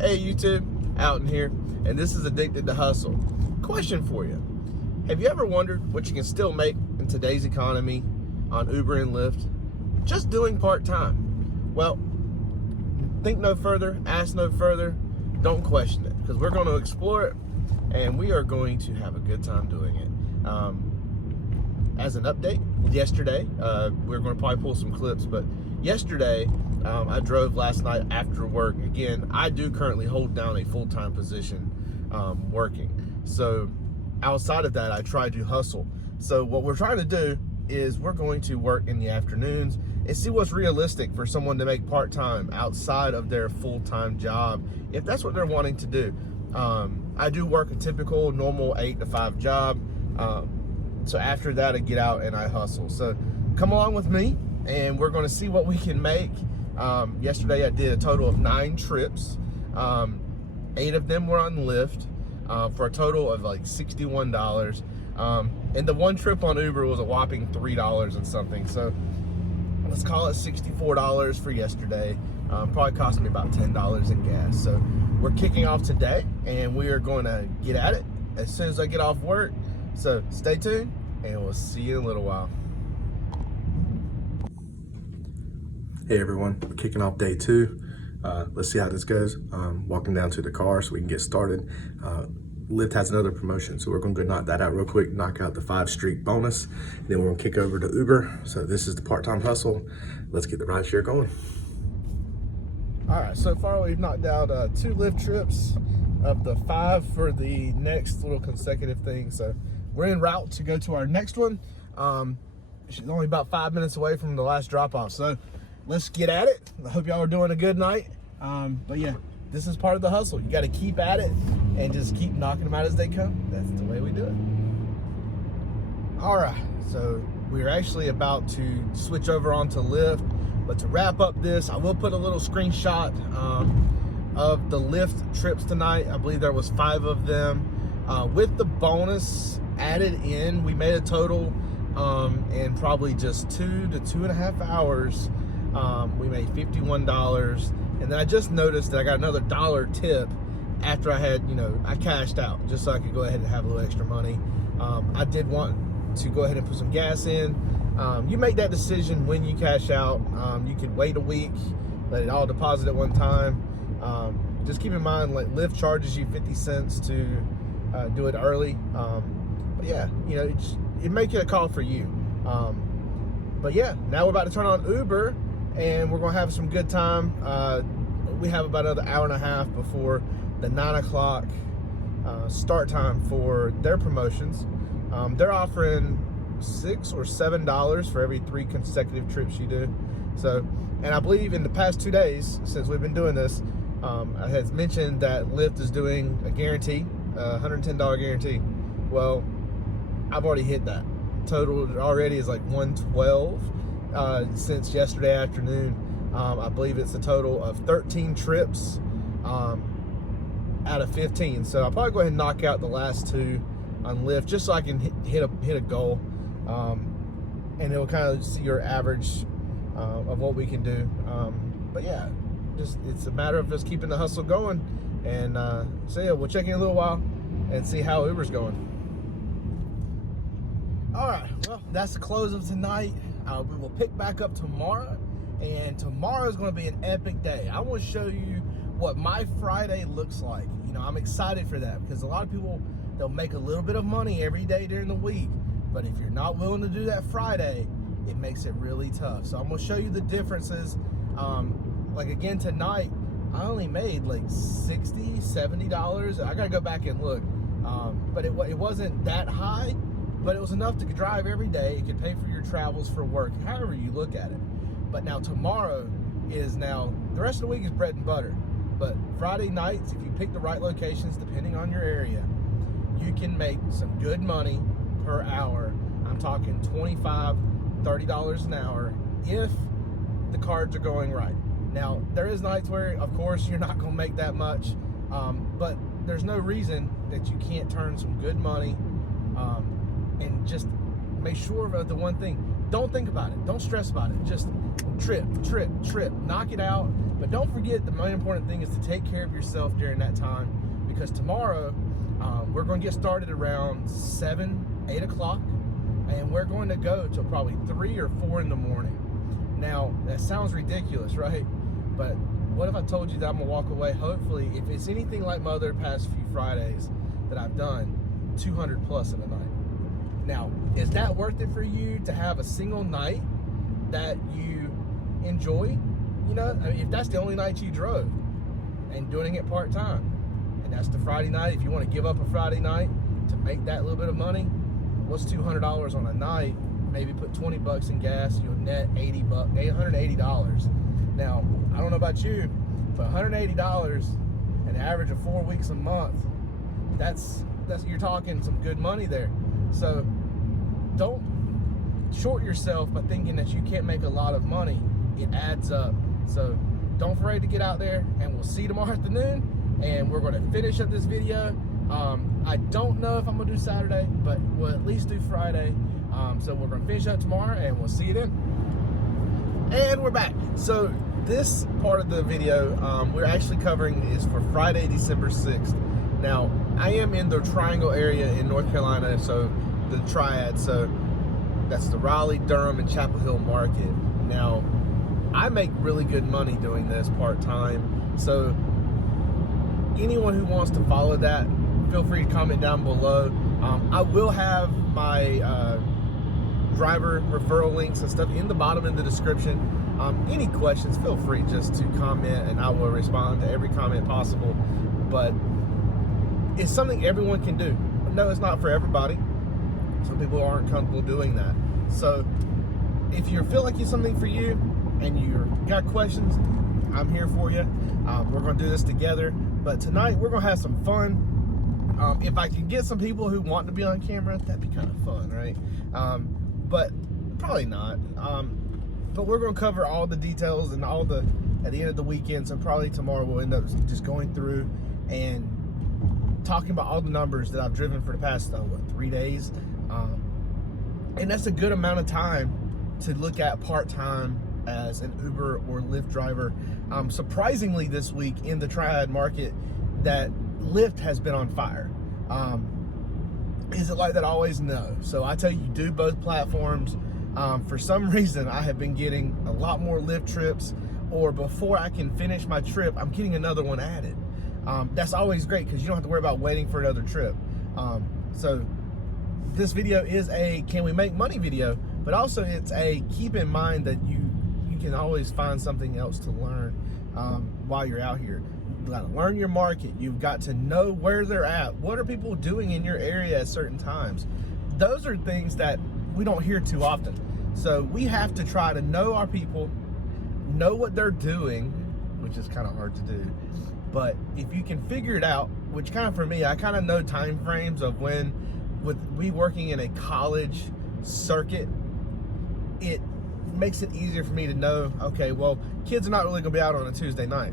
Hey YouTube, out in here, and this is Addicted to Hustle. Question for you. Have you ever wondered what you can still make in today's economy on Uber and Lyft just doing part-time? Well, think no further, ask no further, don't question it, because we're going to explore it and we are going to have a good time doing it. As an update, yesterday, we're going to probably pull some clips, but yesterday, I drove last night after work. Again, I do currently hold down a full-time position working. So outside of that, I try to hustle. So what we're trying to do is we're going to work in the afternoons and see what's realistic for someone to make part-time outside of their full-time job, if that's what they're wanting to do. I do work a typical normal 8 to 5 job. So after that, I get out and I hustle. So come along with me and we're going to see what we can make. Yesterday I did a total of 9 trips. 8 of them were on Lyft for a total of like $61. And the one trip on Uber was a whopping $3 and something. So let's call it $64 for yesterday. Probably cost me about $10 in gas. So we're kicking off today and we are going to get at it as soon as I get off work. So stay tuned and we'll see you in a little while. Hey everyone, we're kicking off day 2. Let's see how this goes. Walking down to the car so we can get started. Lyft has another promotion, so we're gonna go knock that out real quick, knock out the 5-streak bonus. Then we're gonna kick over to Uber. So this is the part-time hustle. Let's get the rideshare going. All right, so far we've knocked out 2 Lyft trips of the 5 for the next little consecutive thing. So we're en route to go to our next one. She's only about 5 minutes away from the last drop-off. So let's get at it. I hope y'all are doing a good night. But yeah, this is part of the hustle. You got to keep at it and just keep knocking them out as they come. That's the way we do it. All right, so we're actually about to switch over onto Lyft. But to wrap up this, I will put a little screenshot of the Lyft trips tonight. I believe there was 5 of them. With the bonus added in, we made a total in probably just 2 to 2.5 hours. We made $51, and then I just noticed that I got another $1 tip after I had, I cashed out just so I could go ahead and have a little extra money. I did want to go ahead and put some gas in. You make that decision when you cash out. You could wait a week, let it all deposit at one time. Just keep in mind, like, Lyft charges you 50 cents to do it early. But yeah, it make it a call for you. But yeah, now we're about to turn on Uber and we're gonna have some good time. We have about another hour and a half before the 9 o'clock start time for their promotions. They're offering $6 or $7 for every 3 consecutive trips you do. So, and I believe in the past 2 days since we've been doing this, I had mentioned that Lyft is doing a guarantee, $110 guarantee. Well, I've already hit that. Total already is like $112 since yesterday afternoon. I believe it's a total of 13 trips out of 15. So I'll probably go ahead and knock out the last 2 on Lyft just so I can hit a goal, and it'll kind of see your average of what we can do. But yeah, it's a matter of just keeping the hustle going. And so yeah, we'll check in a little while and see how Uber's going. All right, well, that's the close of tonight. We will pick back up tomorrow, and tomorrow is going to be an epic day. I want to show you what my Friday looks like. I'm excited for that because a lot of people, they'll make a little bit of money every day during the week, but if you're not willing to do that Friday, it makes it really tough. So I'm going to show you the differences. Like again tonight, I only made like $60, $70. I got to go back and look, but it wasn't that high. But it was enough to drive every day. It could pay for your travels for work, however you look at it. But now tomorrow is the rest of the week is bread and butter. But Friday nights, if you pick the right locations, depending on your area, you can make some good money per hour. I'm talking $25, $30 an hour if the cards are going right. Now, there is nights where, of course, you're not gonna make that much, but there's no reason that you can't turn some good money. And just make sure of the one thing. Don't think about it. Don't stress about it. Just trip, knock it out. But don't forget, the most important thing is to take care of yourself during that time, because tomorrow we're going to get started around 7, 8 o'clock, and we're going to go till probably 3 or 4 in the morning. Now, that sounds ridiculous, right? But what if I told you that I'm gonna walk away, hopefully, if it's anything like my other past few Fridays that I've done, 200 plus in a night. Now, is that worth it for you to have a single night that you enjoy? You know, I mean, if that's the only night you drove and doing it part-time, and that's the Friday night, if you want to give up a Friday night to make that little bit of money, what's $200 on a night? Maybe put 20 bucks in gas, you'll net $180. Now, I don't know about you, but $180, an average of 4 weeks a month, that's you're talking some good money there. So don't short yourself by thinking that you can't make a lot of money. It adds up. So don't be afraid to get out there, and we'll see you tomorrow afternoon, and we're going to finish up this video. I don't know if I'm gonna do Saturday, but we'll at least do Friday. So we're gonna finish up tomorrow, and we'll see you then. And we're back. So this part of the video we're actually covering is for Friday, December 6th. Now, I am in the Triangle area in North Carolina, so the Triad. So that's the Raleigh, Durham, and Chapel Hill market. Now, I make really good money doing this part-time. So anyone who wants to follow that, feel free to comment down below. I will have my driver referral links and stuff in the bottom in the description. Any questions, feel free just to comment, and I will respond to every comment possible. But it's something everyone can do. No, it's not for everybody. Some people aren't comfortable doing that. So if you feel like it's something for you and you got questions, I'm here for you. We're going to do this together. But tonight we're going to have some fun. If I can get some people who want to be on camera, that'd be kind of fun, right? But probably not. But we're going to cover all the details and all the at the end of the weekend. So probably tomorrow we'll end up just going through and talking about all the numbers that I've driven for the past 3 days. And that's a good amount of time to look at part-time as an Uber or Lyft driver. Surprisingly, this week in the Triad market, that Lyft has been on fire. Is it like that always? No. So I tell you, do both platforms. For some reason, I have been getting a lot more Lyft trips, or before I can finish my trip, I'm getting another one added. That's always great because you don't have to worry about waiting for another trip. So this video is a can we make money video, but also it's a keep in mind that you can always find something else to learn while you're out here. You've got to learn your market. You've got to know where they're at. What are people doing in your area at certain times? Those are things that we don't hear too often. So we have to try to know our people, know what they're doing, which is kind of hard to do. But if you can figure it out, which kind of for me, I kind of know time frames of when, with me working in a college circuit, it makes it easier for me to know, okay, well, kids are not really gonna be out on a Tuesday night.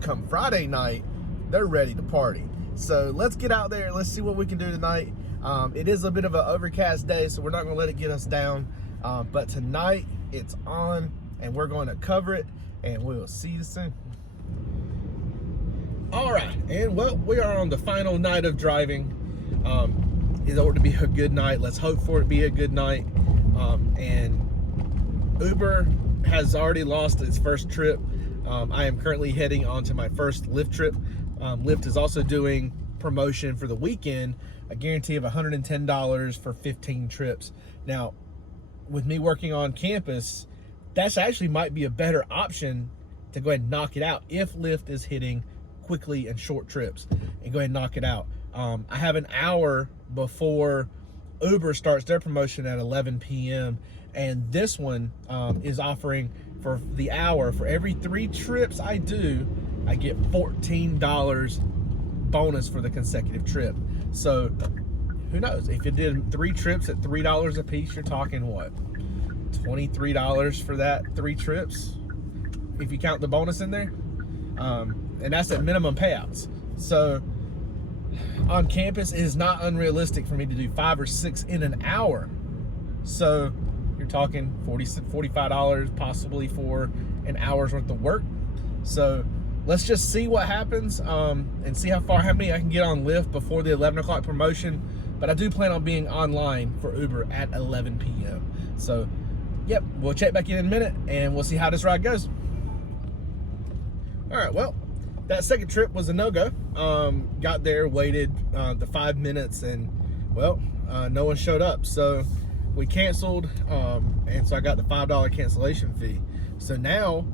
Come Friday night, they're ready to party. So let's get out there, let's see what we can do tonight. It is a bit of an overcast day, so we're not gonna let it get us down. But tonight, it's on, and we're going to cover it, and we will see you soon. All right, and well, we are on the final night of driving. In order to be a good night, let's hope for it to be a good night. And Uber has already lost its first trip. I am currently heading on to my first Lyft trip. Lyft is also doing promotion for the weekend, a guarantee of $110 for 15 trips. Now, with me working on campus, that's actually might be a better option to go ahead and knock it out if Lyft is hitting quickly and short trips, and go ahead and knock it out. I have an hour before Uber starts their promotion at 11 p.m. and this one is offering for the hour, for every 3 trips I do, I get $14 bonus for the consecutive trip. So who knows, if you did 3 trips at $3 a piece, you're talking what, $23 for that 3 trips if you count the bonus in there. And that's at minimum payouts. So on campus, it is not unrealistic for me to do 5 or 6 in an hour. So you're talking $45 possibly for an hour's worth of work. So let's just see what happens and see how many I can get on Lyft before the 11 o'clock promotion. But I do plan on being online for Uber at 11 p.m. So, yep, we'll check back in a minute and we'll see how this ride goes. All right, well, that second trip was a no-go. Got there, waited the 5 minutes, and, well, no one showed up. So we canceled, and so I got the $5 cancellation fee. So now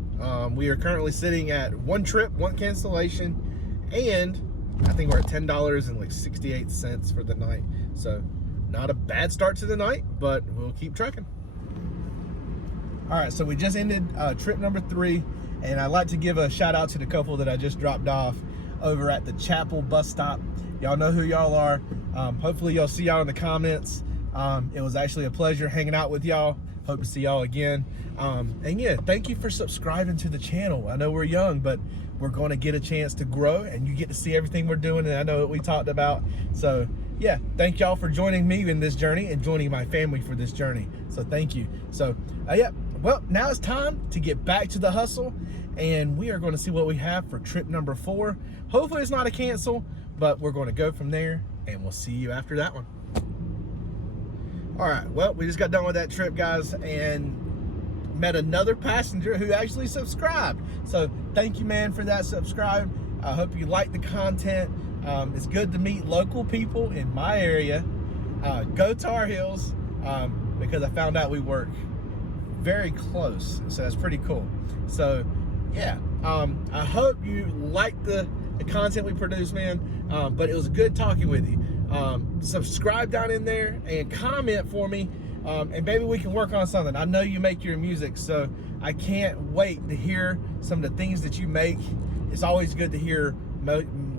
we are currently sitting at one trip, one cancellation, and I think we're at $10.68 for the night. So not a bad start to the night, but we'll keep trucking. All right, so we just ended trip number 3, and I'd like to give a shout out to the couple that I just dropped off over at the Chapel bus stop. Y'all know who y'all are. Hopefully y'all see y'all in the comments. It was actually a pleasure hanging out with y'all. Hope to see y'all again. And yeah, thank you for subscribing to the channel. I know we're young, but we're going to get a chance to grow, and you get to see everything we're doing, and I know what we talked about. So yeah, thank y'all for joining me in this journey and joining my family for this journey. So thank you. So yeah, well, now it's time to get back to the hustle, and we are going to see what we have for trip number 4. Hopefully it's not a cancel, but we're going to go from there, and we'll see you after that one. All right, well, we just got done with that trip, guys, and met another passenger who actually subscribed. So thank you, man, for that subscribe. I hope you like the content. It's good to meet local people in my area. Go Tar Heels, because I found out we work very close, so that's pretty cool. So yeah, I hope you like the content we produce, man. But it was good talking with you. Subscribe down in there and comment for me, and maybe we can work on something. I know you make your music, so I can't wait to hear some of the things that you make. It's always good to hear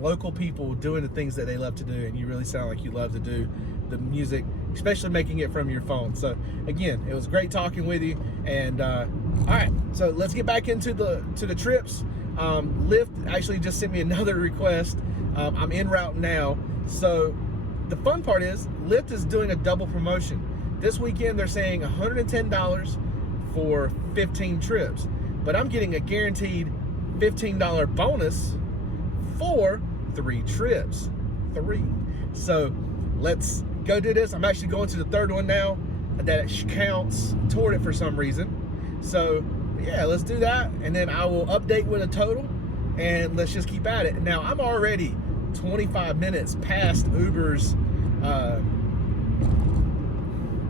local people doing the things that they love to do, and you really sound like you love to do the music, especially making it from your phone. So again, it was great talking with you, and all right, so let's get back into the trips. Lyft actually just sent me another request. I'm en route now. So the fun part is Lyft is doing a double promotion. This weekend they're saying $110 for 15 trips, but I'm getting a guaranteed $15 bonus for 3 trips. 3. So let's go do this. I'm actually going to the third one now that counts toward it for some reason. So yeah, let's do that, and then I will update with a total, and let's just keep at it. Now I'm already 25 minutes past Uber's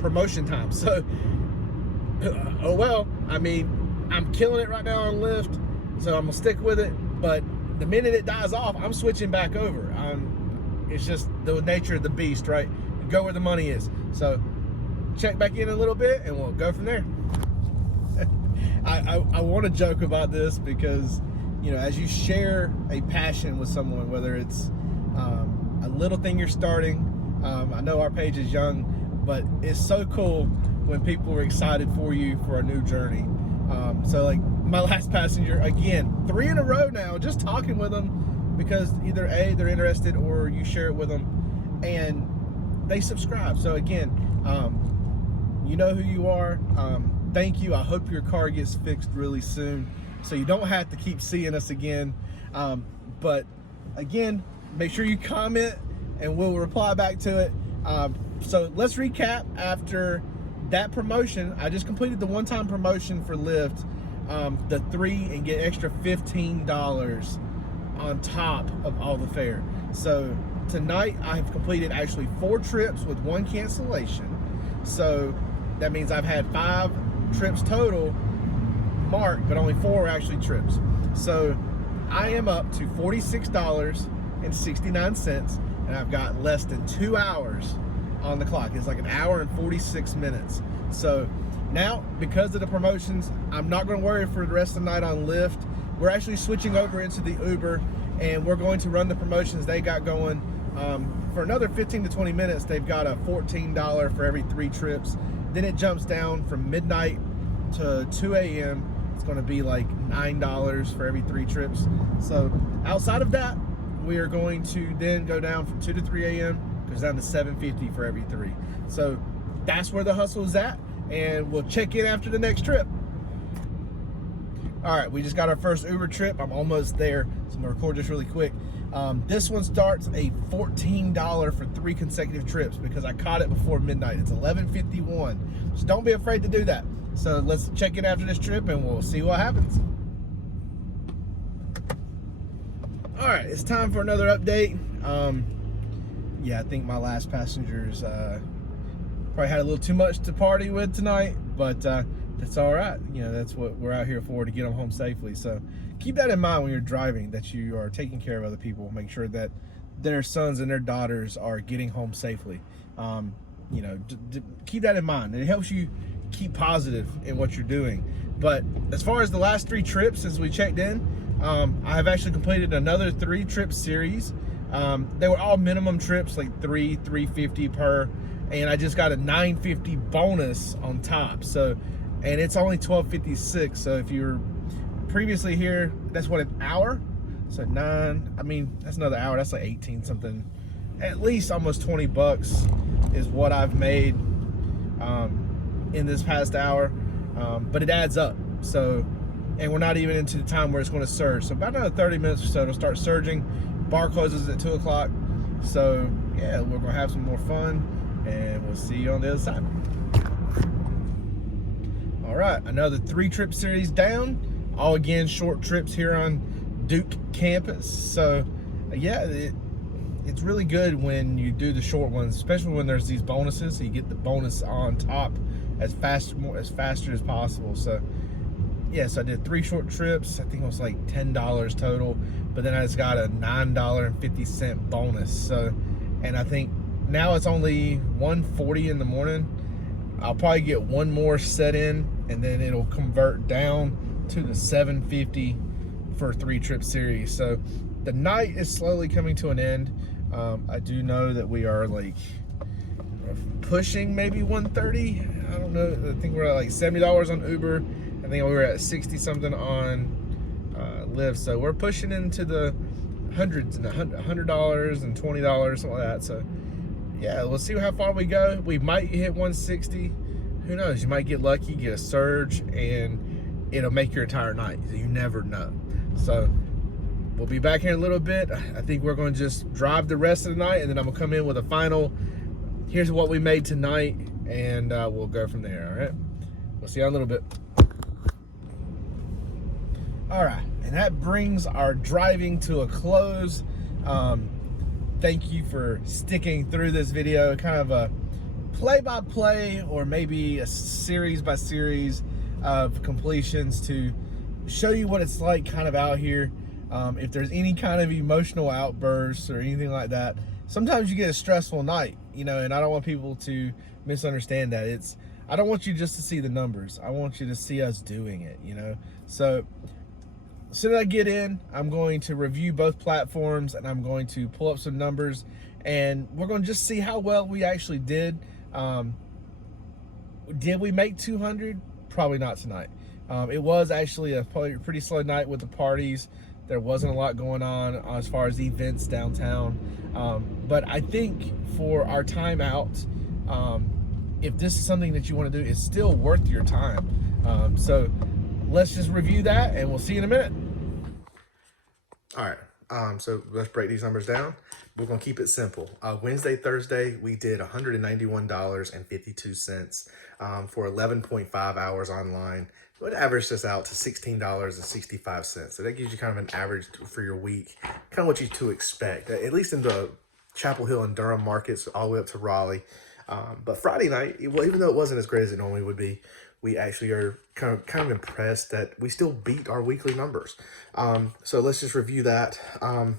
promotion time. So oh well, I mean, I'm killing it right now on Lyft, so I'm gonna stick with it. But the minute it dies off, I'm switching back over. It's just the nature of the beast, right? You go where the money is. So check back in a little bit and we'll go from there. I want to joke about this because, you know, as you share a passion with someone, whether it's a little thing you're starting, I know our page is young, but it's so cool when people are excited for you for a new journey. So like my last passenger, again, 3 in a row now, just talking with them because either A, they're interested, or you share it with them and they subscribe. So again, you know who you are. Thank you. I hope your car gets fixed really soon so you don't have to keep seeing us again. But again, make sure you comment and we'll reply back to it. So let's recap after that promotion. I just completed the one-time promotion for Lyft, the 3 and get extra $15 on top of all the fare. So tonight I have completed actually 4 trips with 1 cancellation. So that means I've had 5 trips total marked, but only 4 are actually trips. So I am up to $46.69, and I've got less than 2 hours on the clock. It's like 1 hour and 46 minutes. So now, because of the promotions, I'm not going to worry for the rest of the night on Lyft. We're actually switching over into the Uber, and we're going to run the promotions they got going. For another 15 to 20 minutes, they've got a $14 for every 3 trips. Then it jumps down from midnight to 2 a.m. It's going to be like $9 for every 3 trips. So outside of that, we are going to then go down from 2 to 3 a.m. goes down to $7.50 for every 3. So that's where the hustle is at. and we'll check in after the next trip. All right, we just got our first Uber trip. I'm almost there, so I'm gonna record this really quick. This one starts a $14 for 3 consecutive trips because I caught it before midnight. It's 11:51, so don't be afraid to do that. So let's check in after this trip and we'll see what happens. All right, it's time for another update. Yeah, I think my last passengers probably had a little too much to party with tonight, but that's all right. You know, that's what we're out here for, to get them home safely. So keep that in mind when you're driving, that you are taking care of other people. Make sure that their sons and their daughters are getting home safely. You know, keep that in mind. It helps you keep positive in what you're doing. But as far as the last 3 trips since we checked in, I have actually completed another 3 trip series. They were all minimum trips, like $350 per, and I just got a $950 bonus on top. So, and it's only $12.56. So if you're previously here, that's what, an hour? So 9, I mean, that's another hour. That's like 18 something. At least almost 20 bucks is what I've made in this past hour. But it adds up. So, and we're not even into the time where it's going to surge. So about another 30 minutes or so, it'll start surging. Bar closes at 2 o'clock. So yeah, we're going to have some more fun, and we'll see you on the other side. All right, another 3 trip series down. All again, short trips here on Duke campus. So yeah, it's really good when you do the short ones, especially when there's these bonuses. So you get the bonus on top as faster as possible. So yeah, so I did 3 short trips. I think it was like $10 total, but then I just got a $9.50 bonus. So, and I think now it's only 1:40 in the morning. I'll probably get one more set in, and then it'll convert down to the $7.50 for a 3 trip series. So the night is slowly coming to an end. I do know that we are like pushing maybe 130. I don't know. I think we're at like $70 on Uber. I think we were at 60 something on Lyft. So we're pushing into the hundreds and $100 and $20, something like that. So yeah, we'll see how far we go. We might hit 160. Who knows? You might get lucky, get a surge, and it'll make your entire night. You never know. So we'll be back here in a little bit. I think we're going to just drive the rest of the night, and then I'm going to come in with a final, here's what we made tonight, and we'll go from there, all right? We'll see you in a little bit. All right, and that brings our driving to a close. Thank you for sticking through this video, kind of a play-by-play or maybe a series-by-series of completions to show you what it's like kind of out here. If there's any kind of emotional outbursts or anything like that, sometimes you get a stressful night, you know, and I don't want people to misunderstand that. I don't want you just to see the numbers. I want you to see us doing it, you know. So as soon as I get in, I'm going to review both platforms, and I'm going to pull up some numbers, and we're going to just see how well we actually did. Did we make 200? Probably not tonight. It was actually a pretty slow night with the parties. There wasn't a lot going on as far as events downtown. But I think for our time out, if this is something that you want to do, it's still worth your time. So let's just review that, and we'll see you in a minute. All right, so let's break these numbers down. We're gonna keep it simple. Wednesday, Thursday, we did $191.52 for 11.5 hours online. It would average this out to $16.65. So that gives you kind of an average for your week, kind of what you to expect, at least in the Chapel Hill and Durham markets, all the way up to Raleigh. But Friday night, well, even though it wasn't as great as it normally would be, we actually are kind of impressed that we still beat our weekly numbers. So let's just review that.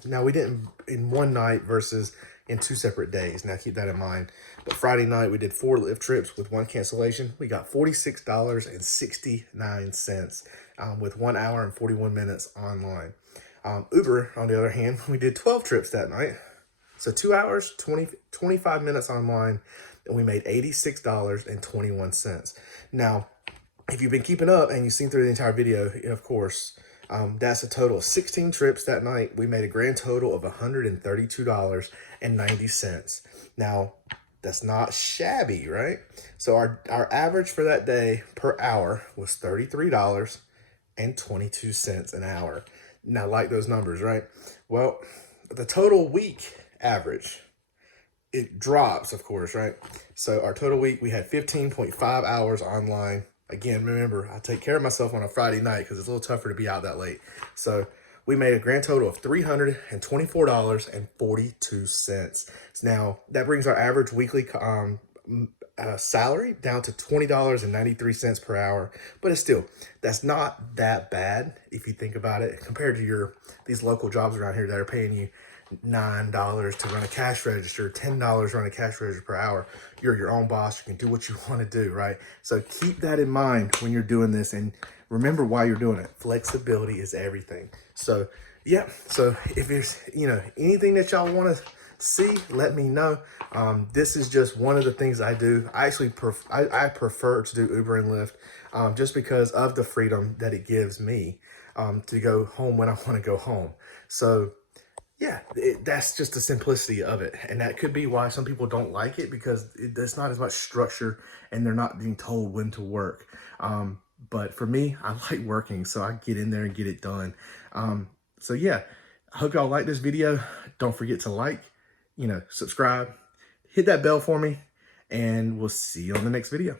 Now, we didn't in one night versus in 2 separate days. Now, keep that in mind. But Friday night, we did 4 Lyft trips with 1 cancellation. We got $46.69 with 1 hour and 41 minutes online. Uber, on the other hand, we did 12 trips that night. So 2 hours, 25 minutes online, and we made $86.21. Now, if you've been keeping up and you've seen through the entire video, of course, that's a total of 16 trips that night. We made a grand total of $132.90. Now, That's not shabby, right? So our average for that day per hour was $33.22 an hour. Now, like those numbers, right? Well, the total week average, it drops, of course, right? So our total week, we had 15.5 hours online. Again, remember, I take care of myself on a Friday night because it's a little tougher to be out that late. So we made a grand total of $324.42. Now, that brings our average weekly salary down to $20.93 per hour. But it's still, that's not that bad if you think about it, compared to these local jobs around here that are paying you $9 to run a cash register, $10 to run a cash register per hour. You're your own boss. You can do what you want to do, right? So keep that in mind when you're doing this, and remember why you're doing it. Flexibility is everything. So yeah, so if there's anything that y'all want to see, let me know. This is just one of the things I do. I actually I prefer to do Uber and Lyft just because of the freedom that it gives me to go home when I want to go home. So yeah, that's just the simplicity of it. And that could be why some people don't like it, because there's not as much structure and they're not being told when to work. But for me, I like working, so I get in there and get it done. So yeah, I hope y'all like this video. Don't forget to like, subscribe, hit that bell for me, and we'll see you on the next video.